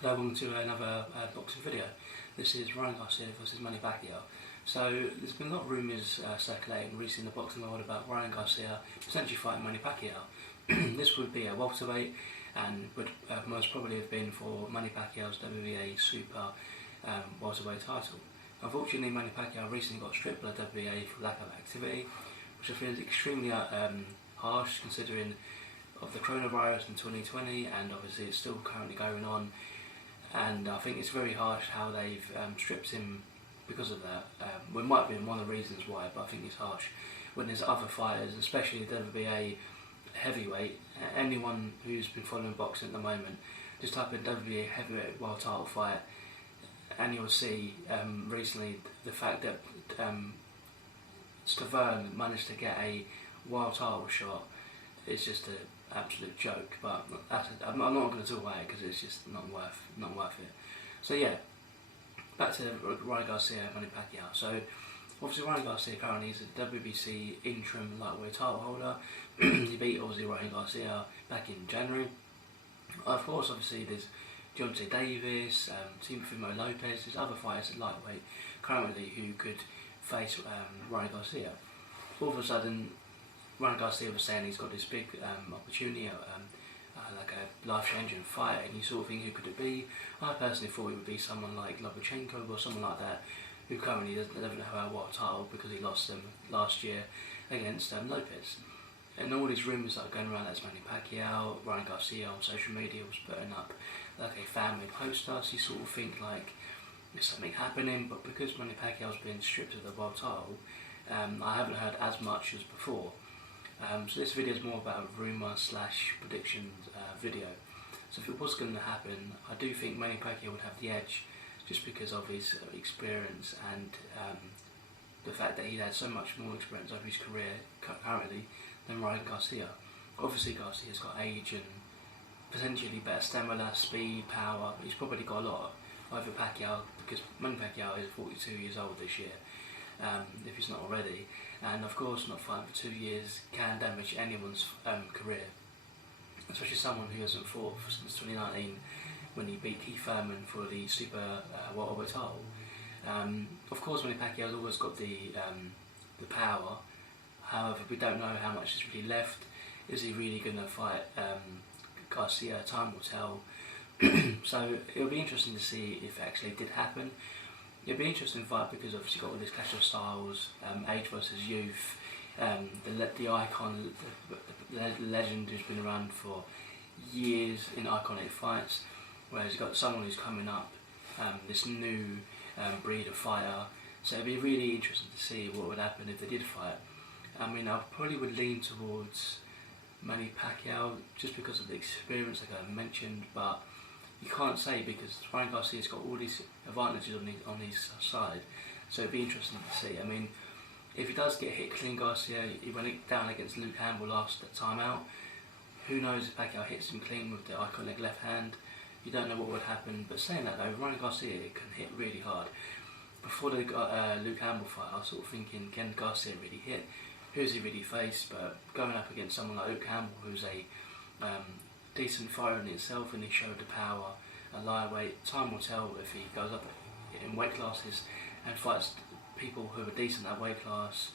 Welcome to another boxing video. This is Ryan Garcia versus Manny Pacquiao. So there's been a lot of rumours circulating recently in the boxing world about Ryan Garcia potentially fighting Manny Pacquiao. This would be a welterweight and would most probably have been for Manny Pacquiao's WBA Super welterweight title. Unfortunately, Manny Pacquiao recently got stripped by the WBA for lack of activity, which I feel is extremely harsh considering of the coronavirus in 2020, and obviously it's still currently going on. And I think it's very harsh how they've stripped him because of that. Well, it might be one of the reasons why, but I think it's harsh. When there's other fighters, especially the WBA heavyweight, anyone who's been following boxing at the moment, just type in WBA heavyweight world title fight, and you'll see recently the fact that Stavern managed to get a world title shot is just an absolute joke, but I'm not going to talk about it because it's just not worth it. So yeah, back to Ryan Garcia and Manny Pacquiao. So obviously Ryan Garcia currently is a WBC interim lightweight title holder. He beat obviously Ryan Garcia back in January. Of course, obviously there's Deontay Davis, Teofimo Lopez, there's other fighters at lightweight currently who could face Ryan Garcia. All of a sudden, Ryan Garcia was saying he's got this big opportunity, like a life-changing fight, and you sort of think who could it be? I personally thought it would be someone like Lomachenko or someone like that, who currently doesn't have a world title because he lost them last year against Lopez. And all these rumours that are going around, that's Manny Pacquiao, Ryan Garcia on social media was putting up like a fan-made poster, so you sort of think like there's something happening, but because Manny Pacquiao's been stripped of the world title, I haven't heard as much as before. So this video is more about a rumour / prediction video. So if it was going to happen, I do think Manny Pacquiao would have the edge just because of his experience and the fact that he had so much more experience over his career currently than Ryan Garcia. Obviously Garcia's got age and potentially better stamina, speed, power. He's probably got a lot over Pacquiao because Manny Pacquiao is 42 years old this year. If he's not already, and of course not fighting for 2 years can damage anyone's career, especially someone who hasn't fought since 2019 when he beat Keith Thurman for the Super welterweight title. Of course Manny Pacquiao's always got the power, however we don't know how much is really left. Is he really going to fight Garcia? Time will tell. So it'll be interesting to see if it actually did happen. It'll be an interesting fight because obviously you've got all this clash of styles, age versus youth, the icon, the legend who's been around for years in iconic fights, whereas you've got someone who's coming up, this new breed of fighter. So it'd be really interesting to see what would happen if they did fight. I mean, I probably would lean towards Manny Pacquiao just because of the experience, like I mentioned, but you can't say because Ryan Garcia's got all these advantages on his side, so it'd be interesting to see. I mean, if he does get hit clean, Garcia, he went down against Luke Campbell last time out. Who knows if Pacquiao hits him clean with the iconic left hand? You don't know what would happen. But saying that though, Ryan Garcia can hit really hard. Before the Luke Campbell fight, I was sort of thinking, can Garcia really hit? Who's he really faced? But going up against someone like Luke Campbell, who's a decent fighter in itself, and he showed the power at lightweight. Time will tell if he goes up in weight classes and fights people who are decent at weight class.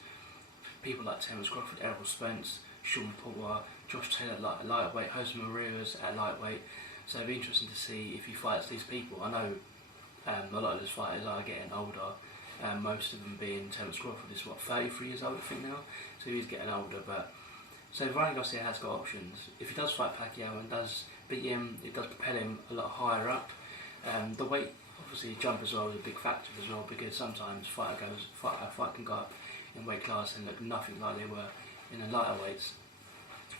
People like Terence Crawford, Errol Spence, Sean Porter, Josh Taylor at lightweight, Jose Marias at lightweight. So it'll be interesting to see if he fights these people. I know a lot of those fighters are getting older. Most of them being Terence Crawford is 33 years old I think now, so he's getting older. But so Ryan Garcia has got options. If he does fight Pacquiao and does beat him, it does propel him a lot higher up. The weight, obviously, jump as well is a big factor as well, because sometimes a fight can go up in weight class and look nothing like they were in the lighter weights.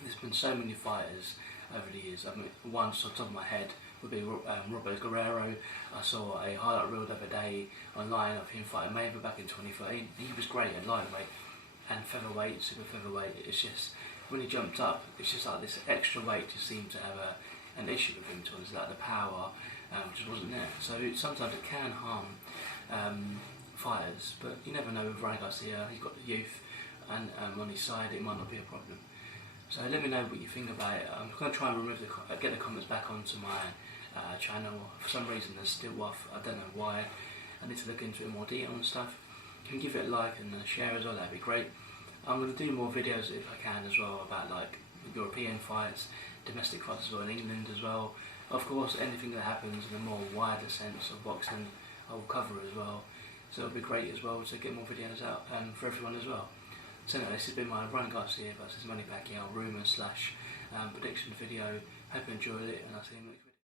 There's been so many fighters over the years. I mean, one off the top of my head would be Robert Guerrero. I saw a highlight reel the other day online of him fighting Mayweather back in 2013. He was great at lightweight and featherweight, super featherweight. It's just when he jumped up, it's just like this extra weight just seemed to have an issue with him. It's like the power just wasn't there. So sometimes it can harm fighters, but you never know with Ryan Garcia. He's got the youth, and on his side it might not be a problem. So let me know what you think about it. I'm going to try and get the comments back onto my channel. For some reason they're still off, I don't know why. I need to look into it more detail and stuff. You can give it a like and a share as well, that'd be great. I'm going to do more videos if I can as well about like European fights, domestic fights as well in England as well. Of course, anything that happens in a more wider sense of boxing I will cover as well. So it'll be great as well to get more videos out for everyone as well. So anyway, this has been my Garcia versus Manny Pacquiao rumour / prediction video. Hope you enjoyed it, and I'll see you next video.